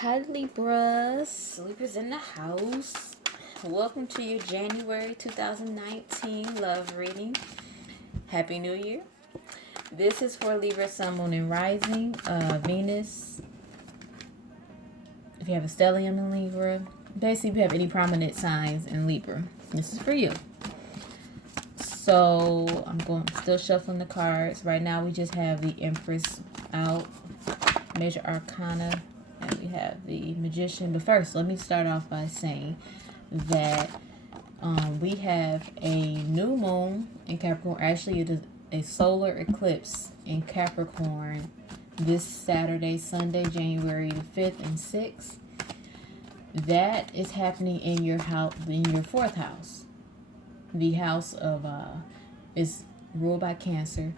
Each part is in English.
Hi Libras, Libras in the house. Welcome to your January 2019 love reading. Happy New Year. This is for Libra, Sun, Moon, and Rising. Venus. If you have a stellium in Libra, basically if you have any prominent signs in Libra, this is for you. So I'm still shuffling the cards. Right now we just have the Empress out, Major Arcana, and we have the Magician. But first, let me start off by saying that we have a new moon in Capricorn. Actually, it is a solar eclipse in Capricorn this Saturday, Sunday, January the 5th and 6th. That is happening in your house, in your fourth house. The house of is ruled by Cancer,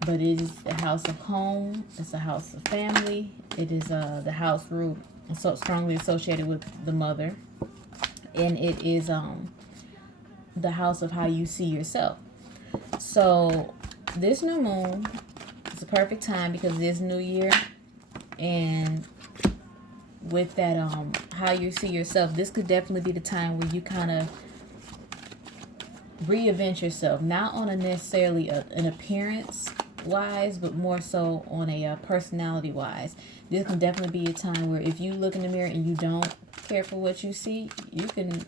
but it is the house of home. It's a house of family. It is the house ruled so strongly associated with the mother, and it is the house of how you see yourself. So this new moon is a perfect time because it is New Year, and with that how you see yourself, this could definitely be the time where you kind of reinvent yourself, not on a necessarily an appearance wise, but more so on a personality wise. This can definitely be a time where if you look in the mirror and you don't care for what you see, you can,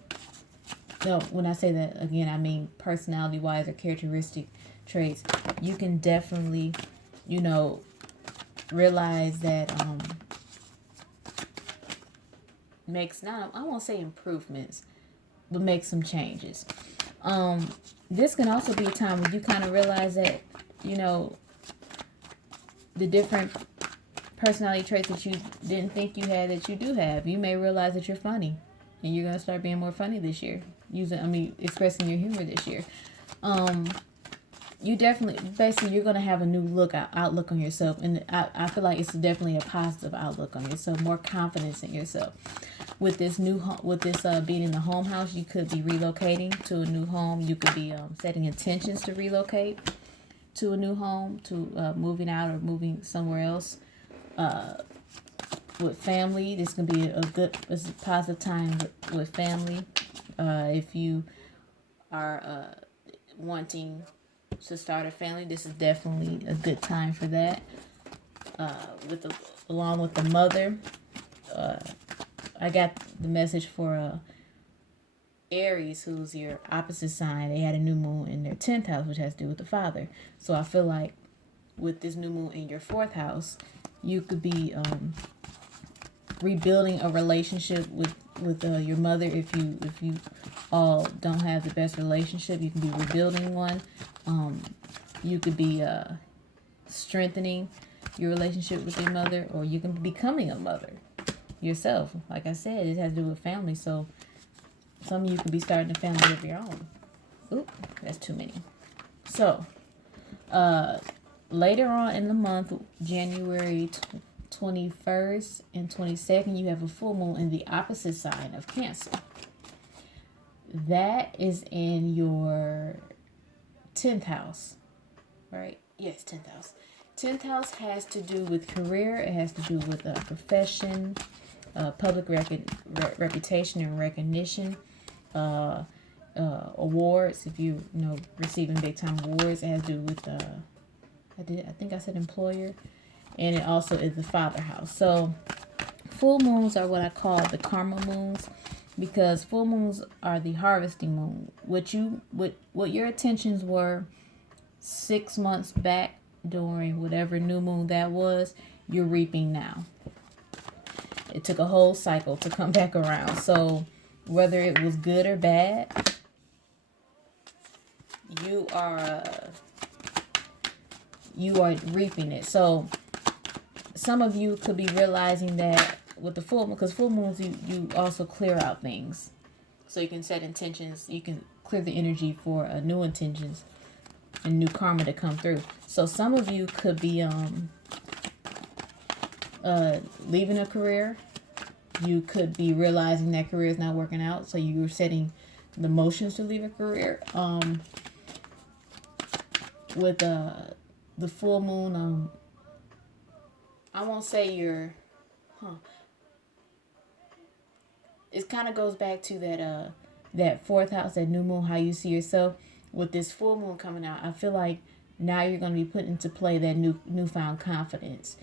no, when I say that again, I mean personality wise or characteristic traits. You can definitely, realize that makes, not, I won't say improvements, but make some changes. This can also be a time when you kind of realize that, the different personality traits that you didn't think you had that you do have. You may realize that you're funny, and you're gonna start being more funny this year. Expressing your humor this year. You definitely, basically, you're gonna have a new outlook on yourself, and I feel like it's definitely a positive outlook on yourself, more confidence in yourself. With this being in the home house, you could be relocating to a new home. You could be setting intentions to relocate to a new home, to moving out or moving somewhere else. With family, this can be a positive time with family. If you are wanting to start a family, this is definitely a good time for that. Along with the mother, I got the message for Aries, who's your opposite sign. They had a new moon in their 10th house, which has to do with the father. So I feel like with this new moon in your 4th house, you could be rebuilding a relationship with your mother. If you all don't have the best relationship, you can be rebuilding one. You could be strengthening your relationship with your mother, or you can be becoming a mother yourself. Like I said, it has to do with family. So some of you could be starting a family of your own. Oop, that's too many. So later on in the month, January 21st and 22nd, you have a full moon in the opposite sign of Cancer. That is in your 10th house, right? Yes, 10th house. 10th house has to do with career. It has to do with profession, public reputation and recognition, awards. If you receiving big time awards, it has to do with I think I said employer, and it also is the father house. So full moons are what I call the karma moons, because full moons are the harvesting moon. What your intentions were 6 months back during whatever new moon that was, you're reaping now. It took a whole cycle to come back around. So whether it was good or bad, you are reaping it. So some of you could be realizing that with the full moon, because full moons you also clear out things. So you can set intentions, you can clear the energy for new intentions and new karma to come through. So some of you could be leaving a career. You could be realizing that career is not working out, so you're setting the motions to leave a career. With the full moon, I won't say you're it kind of goes back to that fourth house, that new moon, how you see yourself. With this full moon coming out, I feel like now you're going to be putting into play that newfound confidence.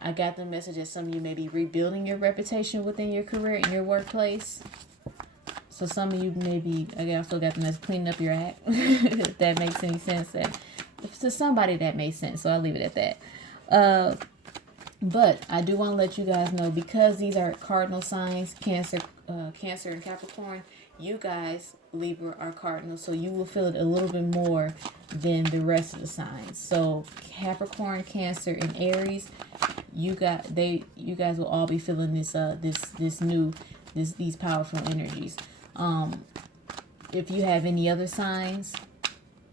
I got the message that some of you may be rebuilding your reputation within your career, in your workplace. So some of you maybe, I also got the message, cleaning up your act. If that makes any sense. That to somebody that makes sense. So I'll leave it at that. But I do want to let you guys know, because these are cardinal signs, Cancer and Capricorn, you guys, Libra, are cardinal, so you will feel it a little bit more than the rest of the signs. So Capricorn, Cancer, and Aries, you guys will all be feeling this these powerful energies. If you have any other signs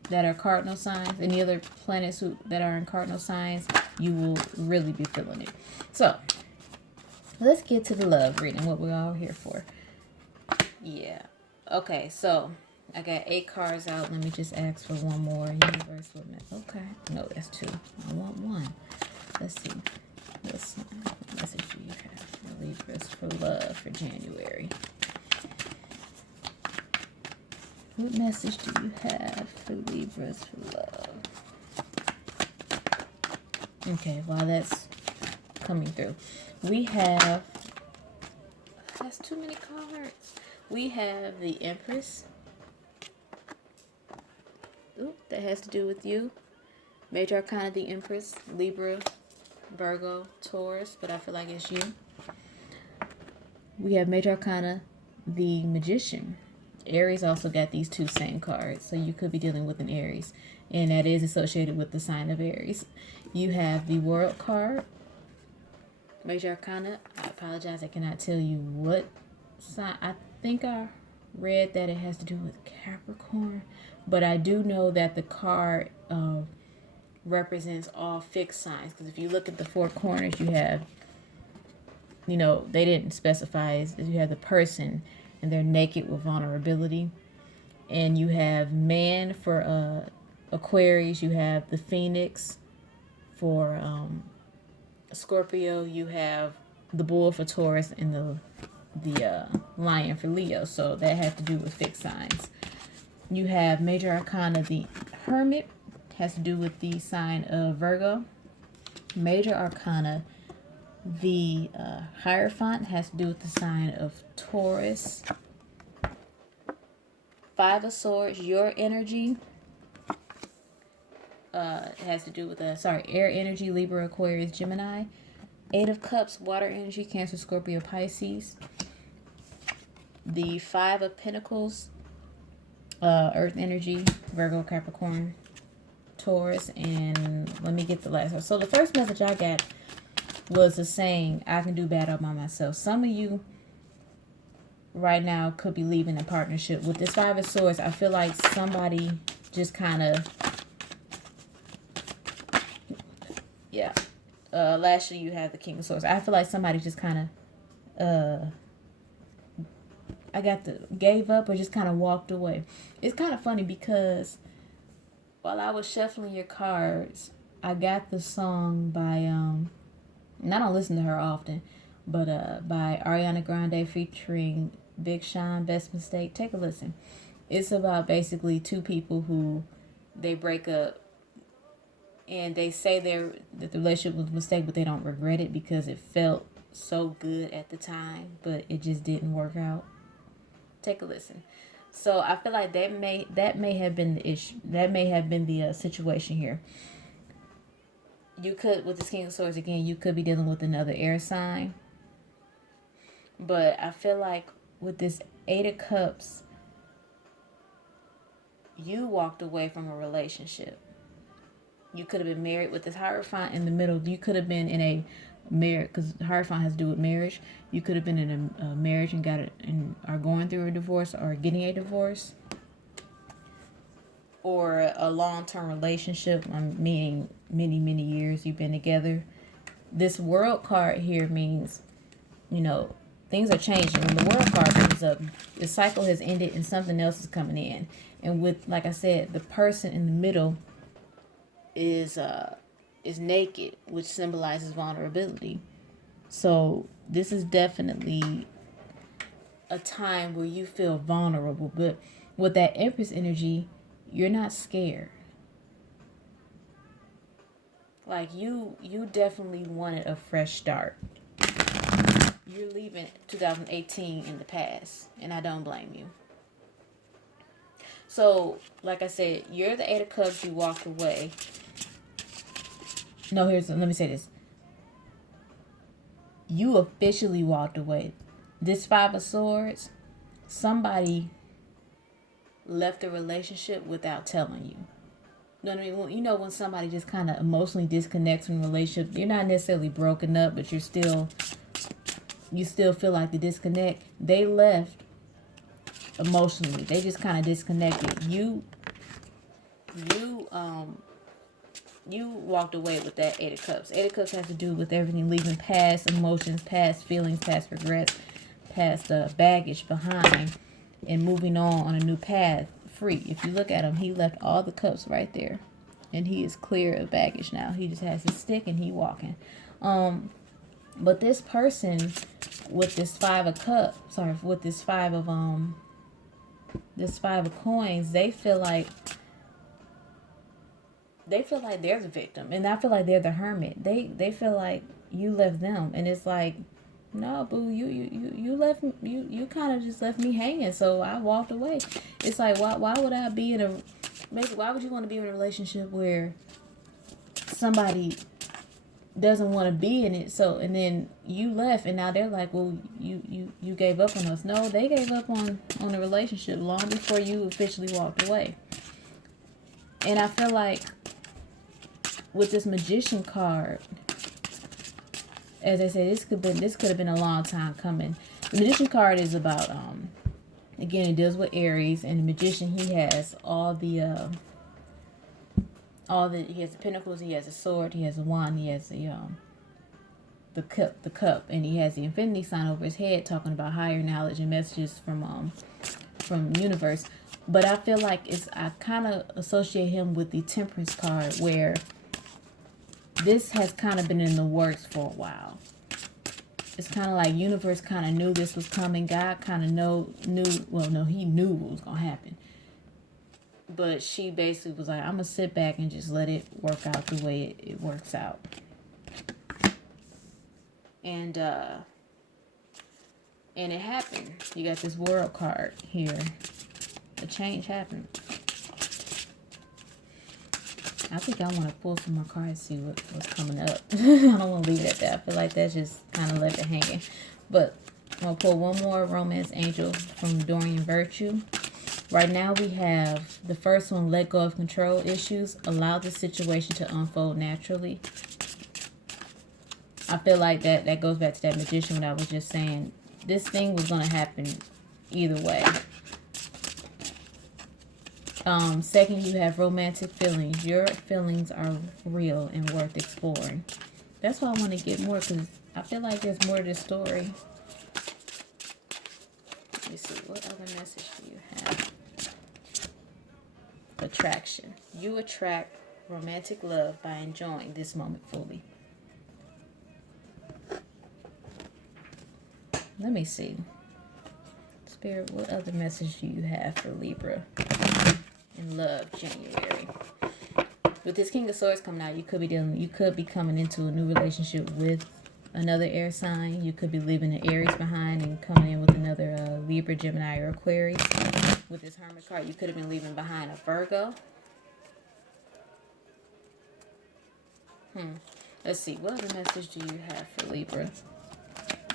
that are cardinal signs, any other planets that are in cardinal signs, you will really be feeling it. So let's get to the love reading, what we're all here for. Yeah. Okay, so I got 8 cards out. Let me just ask for one more. Universe woman. Okay. No, that's 2. I want 1. Let's see. What message do you have for Libras for love for January? What message do you have for Libras for love? Okay, while that's coming through, we have, that's too many cards. We have the Empress. Oop, that has to do with you. Major Arcana, the Empress, Libra, Virgo, Taurus, but I feel like it's you. We have Major Arcana, the Magician. Aries also got these 2 same cards, so you could be dealing with an Aries, and that is associated with the sign of Aries. You have the World card, Major Arcana. I apologize, I cannot tell you what sign. I think I read that it has to do with Capricorn, but I do know that the card represents all fixed signs, because if you look at the 4 corners, you have, they didn't specify, as you have the person and they're naked with vulnerability, and you have man for Aquarius, you have the Phoenix for Scorpio, you have the bull for Taurus, and the lion for Leo. So that has to do with fixed signs. You have Major Arcana, the Hermit, has to do with the sign of Virgo. Major Arcana, the Hierophant, has to do with the sign of Taurus. 5 of Swords, your energy, has to do with air energy, Libra, Aquarius, Gemini. 8 of Cups, water energy, Cancer, Scorpio, Pisces. The 5 of Pentacles, earth energy, Virgo, Capricorn, Taurus. And let me get the last one. So the first message I got was the saying, I can do bad all by myself. Some of you right now could be leaving a partnership. With this 5 of Swords, I feel like somebody just kind of, yeah. Lastly, you have the King of Swords. I feel like somebody just kind of, gave up or just kind of walked away. It's kind of funny because while I was shuffling your cards, I got the song by, and I don't listen to her often, but by Ariana Grande featuring Big Sean, Best Mistake. Take a listen. It's about basically 2 people who they break up, and they say that the relationship was a mistake, but they don't regret it because it felt so good at the time, but it just didn't work out. Take a listen. So I feel like that may have been the issue. That may have been the situation here. You could, with this King of Swords again, you could be dealing with another air sign. But I feel like with this 8 of Cups, you walked away from a relationship. You could have been married. With this Hierophant in the middle, you could have been in a marriage, because Hierophant has to do with marriage. You could have been in a marriage and got it, and are going through a divorce or getting a divorce, or a long-term relationship, meaning many years you've been together. This World card here means, things are changing. When the World card comes up, the cycle has ended and something else is coming in. And with, like I said, the person in the middle is naked, which symbolizes vulnerability. So this is definitely a time where you feel vulnerable. But with that Empress energy, you're not scared. Like you definitely wanted a fresh start. You're leaving 2018 in the past, and I don't blame you. So, like I said, you're the Eight of Cups, you walked away. No, let me say this. You officially walked away. This Five of Swords, somebody left the relationship without telling you. You know what I mean? You know when somebody just kind of emotionally disconnects from a relationship, you're not necessarily broken up, but you still feel like the disconnect. They left emotionally. They just kind of disconnected. You walked away with that Eight of Cups. Eight of Cups has to do with everything, leaving past emotions, past feelings, past regrets, past baggage behind, and moving on a new path, free. If you look at him, he left all the cups right there, and he is clear of baggage now. He just has his stick and he walking. But this person with this Five of Cups, with this five of coins, they feel like they're the victim, and I feel like they're the hermit. They feel like you left them, and it's like, no, boo, you left me. You kind of just left me hanging, so I walked away. It's like, why would I be in a? Basically, why would you want to be in a relationship where somebody doesn't want to be in it? So, and then you left, and now they're like, well, you gave up on us. No, they gave up on the relationship long before you officially walked away. And I feel like with this Magician card, as I said, this could have been a long time coming. The Magician card is about again, it deals with Aries, and the Magician, he has he has the pentacles, he has a sword, he has a wand, he has the cup, and he has the infinity sign over his head, talking about higher knowledge and messages from universe. But I feel like I kind of associate him with the Temperance card, where this has kind of been in the works for a while. It's kind of like universe kind of knew this was coming. God kind of he knew what was going to happen. But she basically was like, I'm going to sit back and just let it work out the way it works out. And it happened. You got this World card here. A change happened. I think I want to pull some more cards, see what's coming up. I don't want to leave it at that. I feel like that's just kind of left it hanging. But I'm going to pull one more Romance Angel from Dorian Virtue. Right now we have the first one, let go of control issues. Allow the situation to unfold naturally. I feel like that goes back to that Magician when I was just saying. This thing was going to happen either way. Second, you have romantic feelings. Your feelings are real and worth exploring. That's why I want to get more, because I feel like there's more to this story. Let me see. What other message do you have? Attraction. You attract romantic love by enjoying this moment fully. Let me see. Spirit, what other message do you have for Libra in love January? With this King of Swords coming out, you could be coming into a new relationship with another air sign. You could be leaving the Aries behind and coming in with another Libra, Gemini, or Aquarius. With this Hermit card, you could have been leaving behind a Virgo. Let's see. What other message do you have for Libra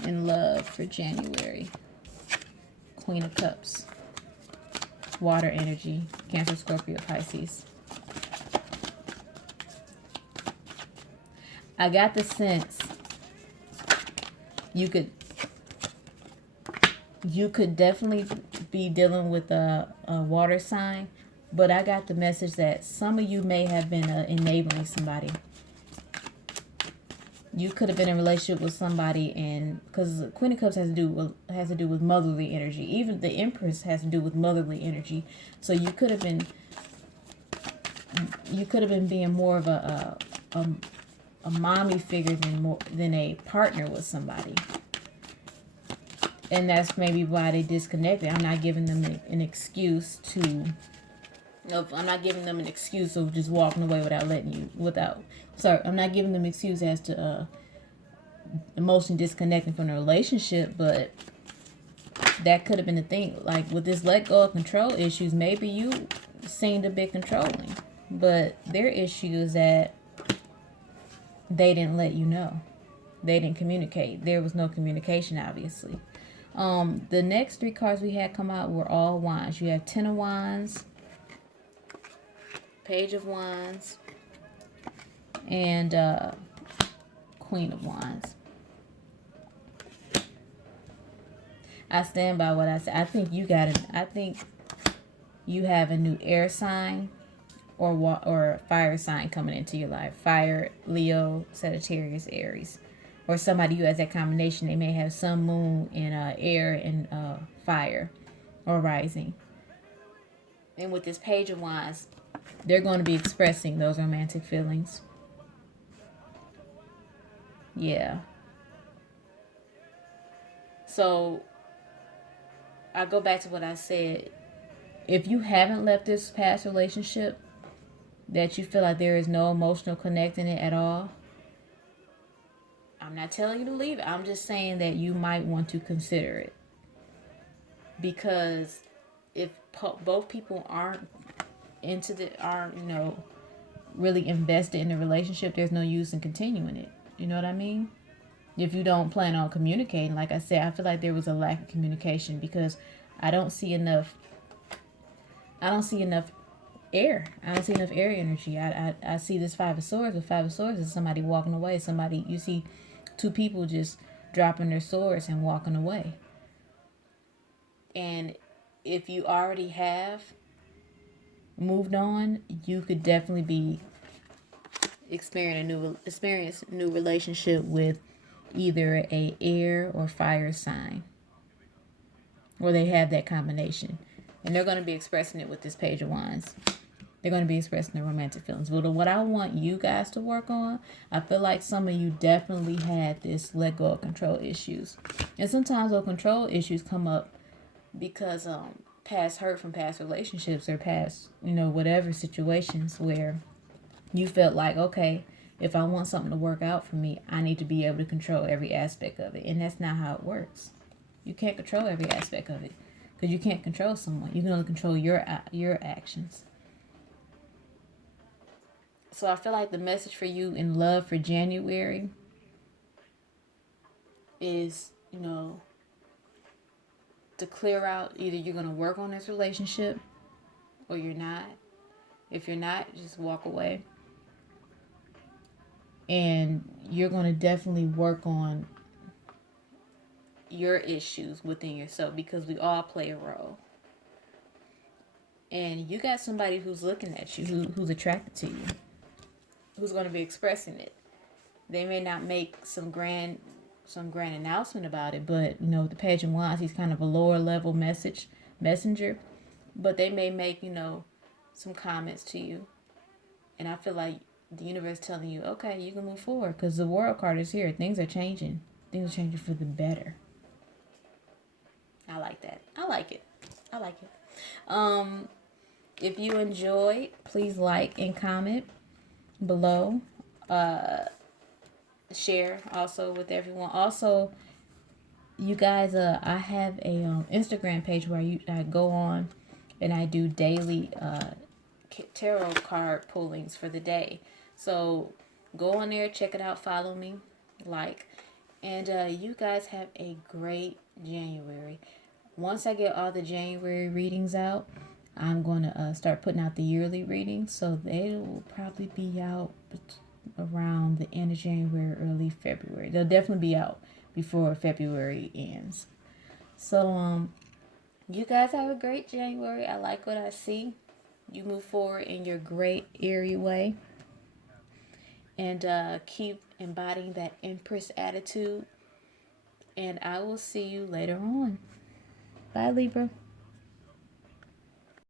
in love for January? Queen of Cups. Water energy. Cancer, Scorpio, Pisces. I got the sense you could definitely be dealing with a water sign, but I got the message that some of you may have been enabling somebody. You could have been in a relationship with somebody, and because Queen of Cups has to do with motherly energy. Even the Empress has to do with motherly energy. So you could have been being more of a mommy figure than a partner with somebody. And that's maybe why they disconnected. I'm not giving them an excuse to. I'm not giving them an excuse of just walking away without letting you. I'm not giving them an excuse as to emotionally disconnecting from the relationship, but that could have been the thing. Like with this let go of control issues, maybe you seemed a bit controlling, but their issue is that they didn't let you know. They didn't communicate. There was no communication, obviously. The next 3 cards we had come out were all wands. You have 10 of wands, Page of wands, and Queen of wands. I stand by what I said. I think you have a new air sign or fire sign coming into your life. Fire, Leo, Sagittarius, Aries. Or somebody who has that combination. They may have sun, moon, and air and fire or rising. And with this Page of wands, they're going to be expressing those romantic feelings. Yeah. So I go back to what I said. If you haven't left this past relationship, that you feel like there is no emotional connect in it at all, I'm not telling you to leave it. I'm just saying that you might want to consider it. Because if both people aren't really invested in the relationship, there's no use in continuing it. You know what I mean? If you don't plan on communicating, like I said, I feel like there was a lack of communication because I don't see enough air. I don't see enough air energy. I see this 5 of swords. The 5 of swords is somebody walking away. You see 2 people just dropping their swords and walking away. And if you already have moved on, you could definitely be experience a new relationship with either a air or fire sign, or they have that combination, and they're going to be expressing it with this Page of wands. They're going to be expressing their romantic feelings. But what I want you guys to work on, I feel like some of you definitely had this let go of control issues, and sometimes those control issues come up because past hurt from past relationships or past whatever situations where you felt like, okay, if I want something to work out for me, I need to be able to control every aspect of it. And that's not how it works. You can't control every aspect of it because you can't control someone. You can only control your actions. So I feel like the message for you in love for January is, to clear out, either you're going to work on this relationship or you're not. If you're not, just walk away. And you're going to definitely work on your issues within yourself because we all play a role. And you got somebody who's looking at you, who's attracted to you, who's going to be expressing it. They may not make some grand announcement about it, but the Page of Wands, he's kind of a lower level messenger, but they may make some comments to you, and I feel like the universe telling you, okay, you can move forward because the World card is here. Things are changing. Things are changing for the better. I like that. I like it. If you enjoyed, please like and comment below. Share also with everyone. Also, you guys, I have a Instagram page where I go on and I do daily tarot card pullings for the day. So go on there, check it out, follow me, and you guys have a great January. Once I get all the January readings out, I'm going to start putting out the yearly readings. So they will probably be out around the end of January, early February. They'll definitely be out before February ends. So you guys have a great January. I like what I see. You move forward in your great airy way. And keep embodying that Empress attitude. And I will see you later on. Bye, Libra.